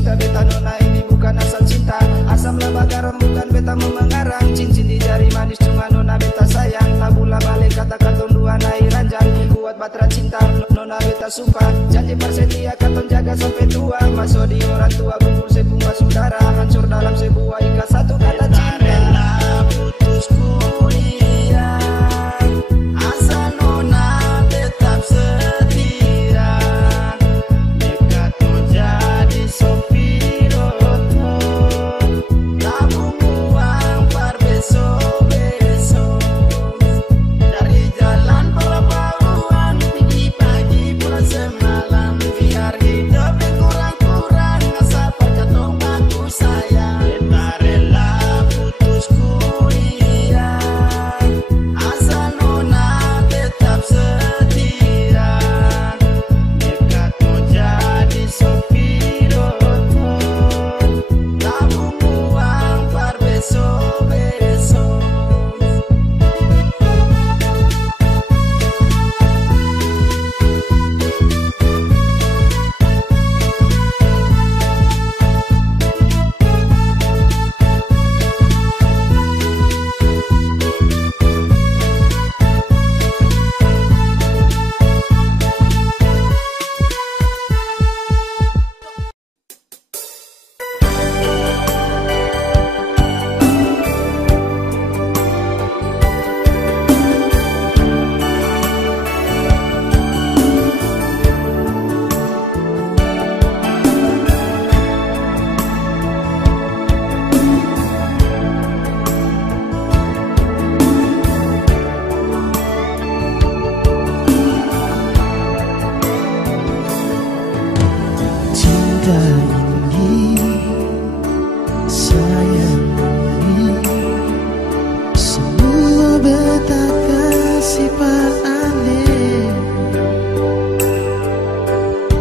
cinta beta nona ini bukan asal cinta. Asam laba garam bukan beta memengarang. Cincin di jari manis cuma nona beta sayang. Tabula balik kata katong dua naik ranjang. Kuat batra cinta nona beta suka. Janji persetia katon jaga sampai tua. Masuk di orang tua kumpul sebuah saudara. Hancur dalam sebuah ikat satu kata cinta. Putus kuliah asal nona tetap setia. Dekat menjadi sopir oto. Tabung uang par besok-besok. Dari jalan perempuan pagi-pagi pulang semalam. Biar hidup yang kurang-kurang asal katong aku sayang. Beta rela putus kuliah asal nona tetap setia. Dekat menjadi sopir oto. Tabung uang par besok-besok. Cinta ini, sayang ini, semua beta kasih pak aneh.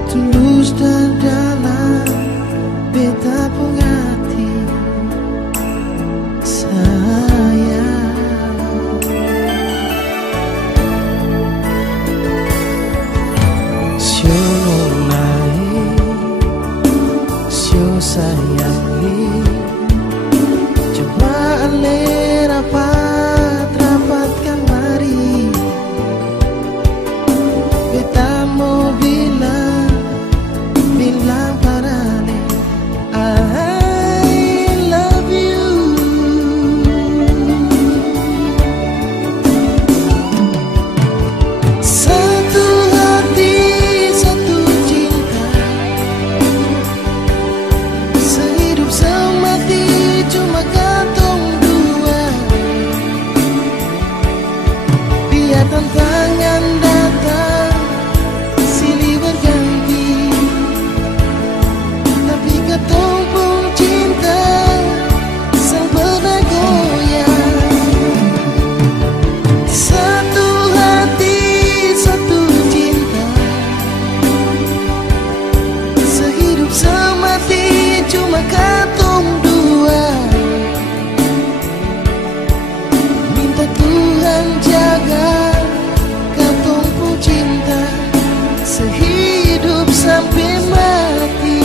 Tulus dan dalam beta pun hati sayang. Siono sayangi, coba ale rapatkan mari. Beta mau bilang pada ale I love you. Satu hati, satu cinta, sehidup semati cuma katong dua. Biar tantangan datang silih berganti, tapi katong pun cinta sang pernah goyang. Satu hati, satu cinta, sehidup semati cuma katong dua. Minta Tuhan jaga katong pun cinta sehidup sampai mati.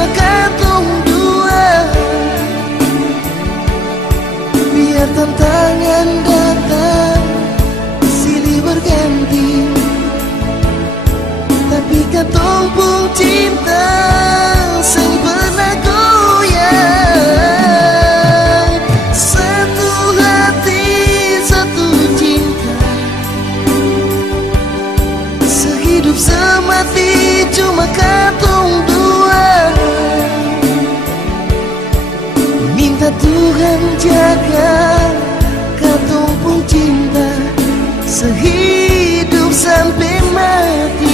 cuma katong dua. Biar tantangan datang silih berganti, tapi katong pun cinta sing pernah goyang. Satu hati, satu cinta, sehidup semati cuma katong dua. Minta Tuhan jaga katong pun cinta sehidup sampai mati.